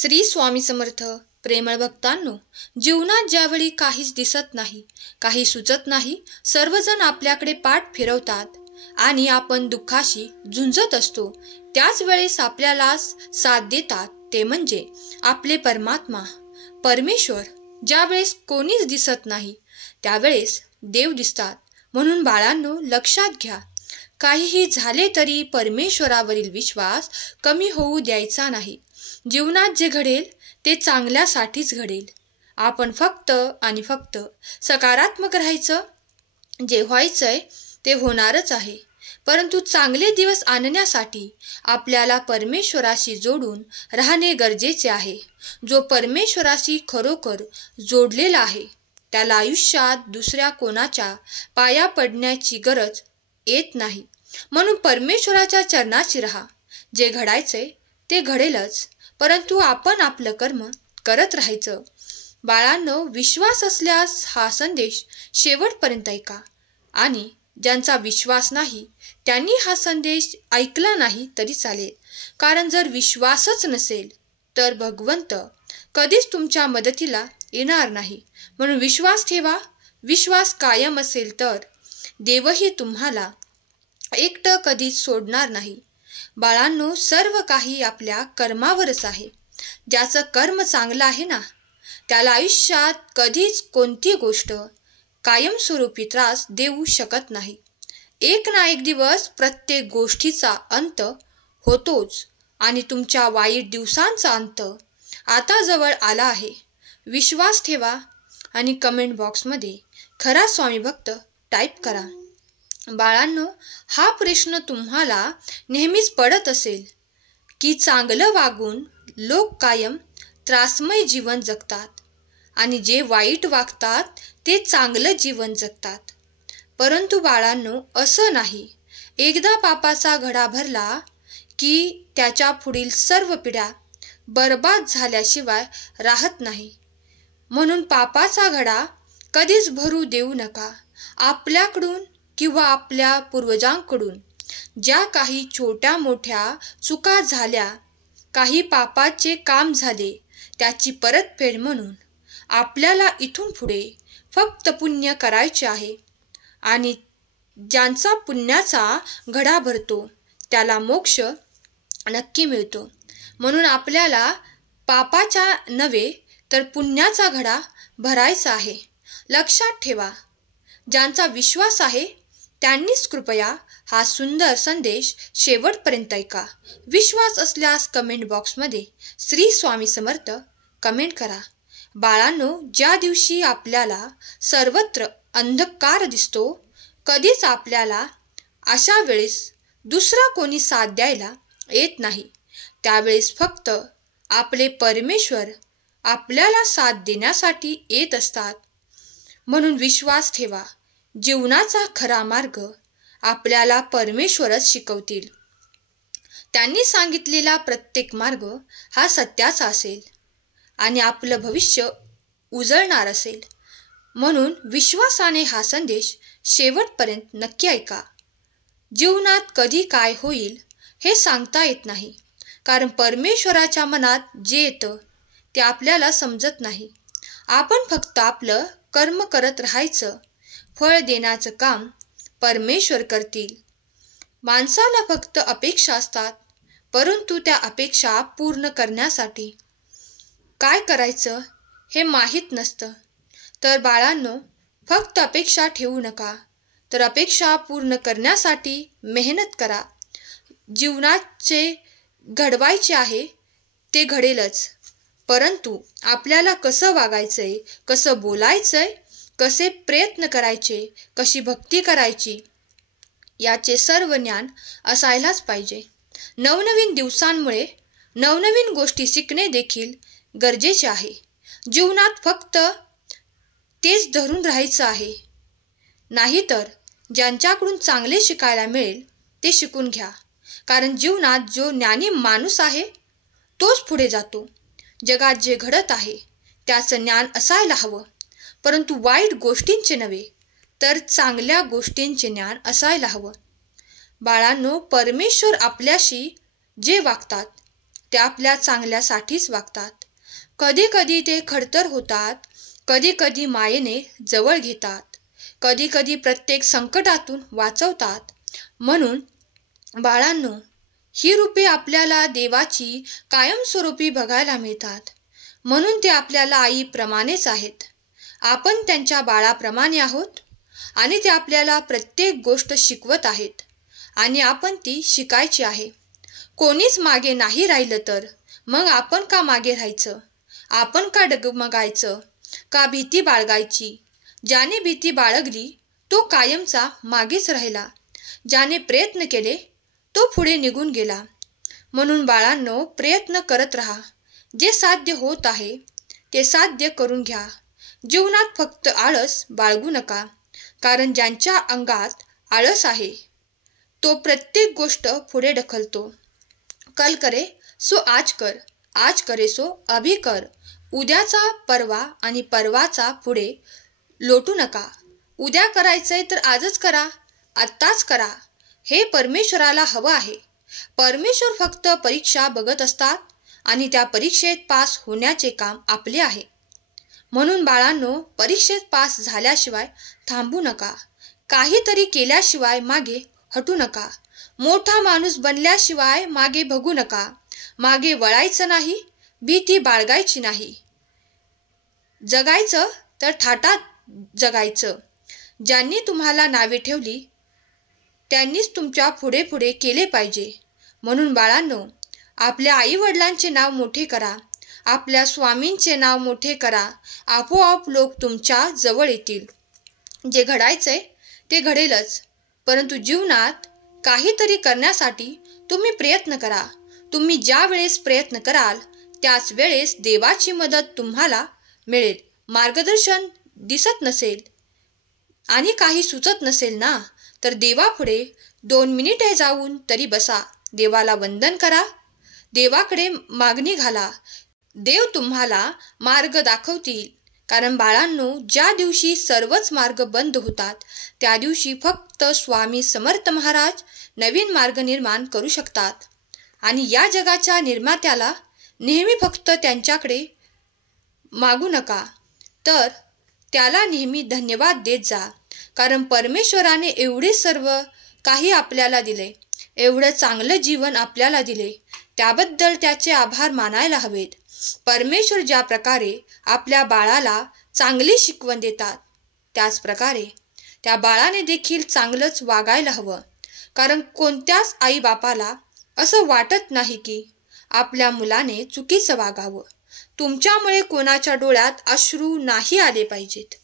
श्री स्वामी समर्थ. प्रेमळ भक्तांनो, जीवनात ज्यावेळी काहीच दिसत नाही, काही सुचत नाही, सर्वजण आपल्याकडे पाठ फिरवतात आणि आपण दुःखाशी झुंजत असतो, त्याच वेळेस आपल्याला साथ देतात ते म्हणजे आपले परमात्मा परमेश्वर. ज्यावेळेस कोणीच दिसत नाही त्यावेळेस देव दिसतात. म्हणून बाळांनो, लक्षात घ्या, काहीही झाले तरी परमेश्वरावरील विश्वास कमी होऊ द्यायचा नाही. जीवनात जे घडेल ते चांगल्यासाठीच घडेल. आपण फक्त आणि फक्त सकारात्मक राहायचं. जे व्हायचंय ते होणारच आहे, परंतु चांगले दिवस आणण्यासाठी आपल्याला परमेश्वराशी जोडून राहणे गरजेचे आहे. जो परमेश्वराशी खरोखर जोडलेला आहे त्याला आयुष्यात दुसऱ्या कोणाच्या पाया पडण्याची गरज येत नाही. म्हणून परमेश्वराच्या चरणाशी राहा. जे घडायचंय ते घडेलच, परंतु आपण आपलं कर्म करत राहायचं. बाळांनो, विश्वास असल्यास हा संदेश शेवटपर्यंत ऐका आणि ज्यांचा विश्वास नाही त्यांनी हा संदेश ऐकला नाही तरी चालेल. कारण जर विश्वासच नसेल तर भगवंत कधीच तुमच्या मदतीला येणार नाही. म्हणून विश्वास ठेवा. विश्वास कायम असेल तर देवही तुम्हाला एकटं कधीच सोडणार नाही. बाळांनो, सर्व काही आपल्या कर्मावरच आहे. ज्याचं कर्म चांगलं आहे ना, त्याला आयुष्यात कधीच कोणती गोष्ट कायमस्वरूपी त्रास देऊ शकत नाही. एक ना एक दिवस प्रत्येक गोष्टीचा अंत होतोच आणि तुमच्या वाईट दिवसांचा अंत आता जवळ आला आहे. विश्वास ठेवा आणि कमेंट बॉक्समध्ये खरा स्वामी भक्त टाईप करा. बाळांनो, हा प्रश्न तुम्हाला नेहमीच पडत असेल की चांगलं वागून लोक कायम त्रासमय जीवन जगतात आणि जे वाईट वागतात ते चांगलं जीवन जगतात. परंतु बाळांनो, असं नाही. एकदा पापाचा घडा भरला की त्याच्या पुढील सर्व पिढ्या बर्बाद झाल्याशिवाय राहत नाही. म्हणून पापाचा घडा कधीच भरू देऊ नका. आपल्याकडून किंवा आपल्या पूर्वजांकडून ज्या काही छोट्या मोठ्या चुका झाल्या, काही पापाचे काम झाले, त्याची परतफेड म्हणून आपल्याला इथून पुढे फक्त पुण्य करायचे आहे. आणि ज्यांचा पुण्याचा घडा भरतो त्याला मोक्ष नक्की मिळतो. म्हणून आपल्याला पापाचा नव्हे तर पुण्याचा घडा भरायचा आहे. लक्षात ठेवा, ज्यांचा विश्वास आहे त्यांनीच कृपया हा सुंदर संदेश शेवटपर्यंत ऐका. विश्वास असल्यास कमेंट बॉक्समध्ये श्री स्वामी समर्थ कमेंट करा. बाळांनो, ज्या दिवशी आपल्याला सर्वत्र अंधकार दिसतो, कधीच आपल्याला अशा वेळेस दुसरा कोणी साथ द्यायला येत नाही. त्यावेळेस फक्त आपले परमेश्वर आपल्याला साथ देण्यासाठी येत असतात. म्हणून विश्वास ठेवा. जीवनाचा खरा मार्ग आपल्याला परमेश्वरच शिकवतील. त्यांनी सांगितलेला प्रत्येक मार्ग हा सत्याचा असेल आणि आपलं भविष्य उजळणार असेल. म्हणून विश्वासाने हा संदेश शेवटपर्यंत नक्की ऐका. जीवनात कधी काय होईल हे सांगता येत नाही, कारण परमेश्वराच्या मनात जे येतं ते आपल्याला समजत नाही. आपण फक्त आपलं कर्म करत राहायचं. फळ देण्याचं काम परमेश्वर करतील. माणसाला फक्त अपेक्षा असतात, परंतु त्या अपेक्षा पूर्ण करण्यासाठी काय करायचं हे माहीत नसतं. तर बाळांनो, फक्त अपेक्षा ठेवू नका, तर अपेक्षा पूर्ण करण्यासाठी मेहनत करा. जीवनाचे घडवायचे आहे ते घडेलच, परंतु आपल्याला कसं वागायचंय, कसं बोलायचंय, कसे प्रयत्न करायचे, कशी भक्ती करायची, याचे सर्व ज्ञान असायलाच पाहिजे. नवनवीन दिवसांमुळे नवनवीन गोष्टी शिकणे देखील गरजेचे आहे. जीवनात फक्त तेच धरून राहायचं आहे. नाहीतर ज्यांच्याकडून चांगले शिकायला मिळेल ते शिकून घ्या. कारण जीवनात जो ज्ञानी माणूस आहे तोच पुढे जातो. जगात जे घडत आहे त्याचं ज्ञान असायला हवं, परंतु वाईट गोष्टींचे नव्हे तर चांगल्या गोष्टींचे ज्ञान असायला हवं. बाळांनो, परमेश्वर आपल्याशी जे वागतात ते आपल्या चांगल्यासाठीच वागतात. कधी कधी ते खडतर होतात, कधी कधी मायेने जवळ घेतात, कधी कधी प्रत्येक संकटातून वाचवतात. म्हणून बाळांनो, ही रूपे आपल्याला देवाची कायमस्वरूपी बघायला मिळतात. म्हणून ते आपल्याला आईप्रमाणेच आहेत. आपण त्यांच्या बाळाप्रमाणे आहोत आणि ते आपल्याला प्रत्येक गोष्ट शिकवत आहेत आणि आपण ती शिकायची आहे. कोणीच मागे नाही राहिलं तर मग आपण का मागे राहायचं? आपण का डगमगायचं? का भीती बाळगायची? ज्याने भीती बाळगली तो कायमचा मागेच राहिला. ज्याने प्रयत्न केले तो पुढे निघून गेला. म्हणून बाळांनो, प्रयत्न करत राहा. जे साध्य होत आहे ते साध्य करून घ्या. जीवनात फक्त आळस बाळगू नका, कारण ज्यांच्या अंगात आळस आहे तो प्रत्येक गोष्ट पुढे ढकलतो. कल करे सो आज कर, आज करे सो अभी कर. उद्याचा परवा आणि परवाचा पुढे लोटू नका. उद्या करायचंय तर आजच करा, आत्ताच करा. हे परमेश्वराला हवं आहे. परमेश्वर फक्त परीक्षा बघत असतात आणि त्या परीक्षेत पास होण्याचे काम आपले आहे. म्हणून बाळांनो, परीक्षेत पास झाल्याशिवाय थांबू नका. काहीतरी केल्याशिवाय मागे हटू नका. मोठा माणूस बनल्याशिवाय मागे बघू नका. मागे वळायचं नाही, भीती बाळगायची नाही. जगायचं तर थाटात जगायचं. ज्यांनी तुम्हाला नावे ठेवली त्यांनीच तुमच्या पुढे पुढे केले पाहिजे. म्हणून बाळांनो, आपल्या आईवडिलांचे नाव मोठे करा, आपल्या स्वामींचे नाव मोठे करा. आपोआप लोक तुमच्या जवळ येतील. जे घडायचंय ते घडेलच, परंतु जीवनात काहीतरी करण्यासाठी तुम्ही प्रयत्न करा. तुम्ही ज्या वेळेस प्रयत्न कराल त्याच वेळेस देवाची मदत तुम्हाला मिळेल. मार्गदर्शन दिसत नसेल आणि काही सुचत नसेल ना, तर देवापुढे 2 मिनिटे जाऊन तरी बसा. देवाला वंदन करा, देवाकडे मागणी घाला. देव तुम्हाला मार्ग दाखवतील. कारण बाळांनो, ज्या दिवशी सर्वच मार्ग बंद होतात त्या दिवशी फक्त स्वामी समर्थ महाराज नवीन मार्ग निर्माण करू शकतात. आणि या जगाच्या निर्मात्याला नेहमी फक्त त्यांच्याकडे मागू नका, तर त्याला नेहमी धन्यवाद देत जा. कारण परमेश्वराने एवढे सर्व काही आपल्याला दिले, एवढं चांगलं जीवन आपल्याला दिले, त्याबद्दल त्याचे आभार मानायला हवेत. परमेश्वर ज्या प्रकारे आपल्या बाळाला चांगली शिकवण देतात त्याच प्रकारे त्या बाळाने देखील चांगलंच वागायला हवं. कारण कोणत्याच आईबापाला असं वाटत नाही की आपल्या मुलाने चुकीचं वागावं. तुमच्यामुळे कोणाच्या डोळ्यात अश्रू नाही आले पाहिजेत.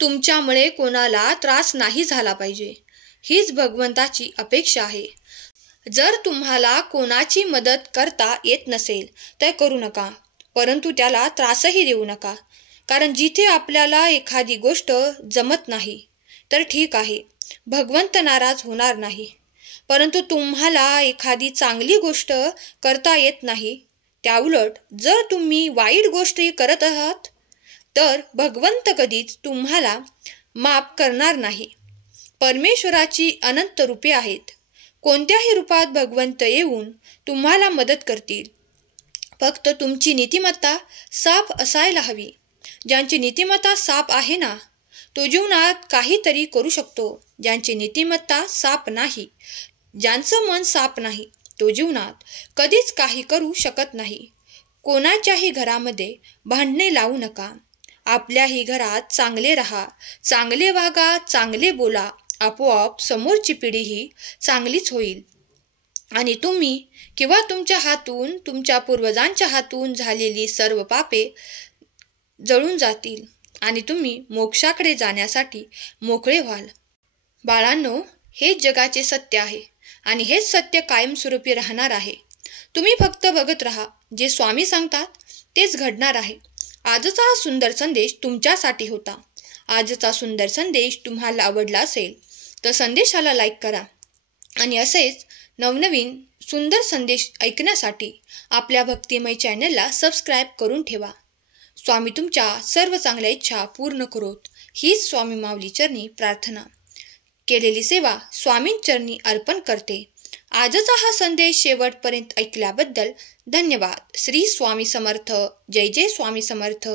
तुमच्यामुळे कोणाला त्रास नाही झाला पाहिजे, हीच भगवंताची अपेक्षा आहे. जर तुम्हाला कोणाची मदत करता येत नसेल तर करू नका, परंतु त्याला त्रासही देऊ नका. कारण जिथे आपल्याला एखादी गोष्ट जमत नाही तर ठीक आहे, भगवंत नाराज होणार नाही. परंतु तुम्हाला एखादी चांगली गोष्ट करता येत नाही, त्याउलट जर तुम्ही वाईट गोष्टी करत आहात तर भगवंत कधीच तुम्हाला माफ करणार नाही. परमेश्वराची अनंत रूपे आहेत. कोणत्याही रूपात भगवंत येऊन तुम्हाला मदत करतील. फक्त तुमची नीतिमत्ता साफ असायला हवी. ज्यांची नीतिमत्ता साफ आहे ना, तो जीवनात काहीतरी करू शकतो. ज्यांची नीतिमत्ता साफ नाही, ज्यांचं मन साफ नाही, तो जीवनात कधीच काही करू शकत नाही. कोणाच्याही घरामध्ये भांडणे लावू नका. आपल्याही घरात चांगले राहा, चांगले वागा, चांगले बोला. आपोआप समोरची पिढीही चांगलीच होईल आणि तुम्ही किंवा तुमच्या हातून, तुमच्या पूर्वजांच्या हातून झालेली सर्व पापे जळून जातील आणि तुम्ही मोक्षाकडे जाण्यासाठी मोकळे व्हाल. बाळांनो, हेच जगाचे सत्य आहे आणि हेच सत्य कायमस्वरूपी राहणार आहे. तुम्ही फक्त बघत राहा. जे स्वामी सांगतात तेच घडणार आहे. आजचा हा सुंदर संदेश तुमच्यासाठी होता. आजचा सुंदर संदेश तुम्हाला आवडला असेल तर संदेशाला लाईक करा आणि असेच नवनवीन सुंदर संदेश ऐकण्यासाठी आपल्या भक्तिमय चॅनलला सबस्क्राईब करून ठेवा. स्वामी तुमच्या सर्व चांगल्या इच्छा पूर्ण करोत, हीच स्वामी माऊली चरणी प्रार्थना. केलेली सेवा स्वामींचरणी अर्पण करते. आजचा हा संदेश शेवटपर्यंत ऐकल्याबद्दल धन्यवाद. श्री स्वामी समर्थ. जय जय स्वामी समर्थ.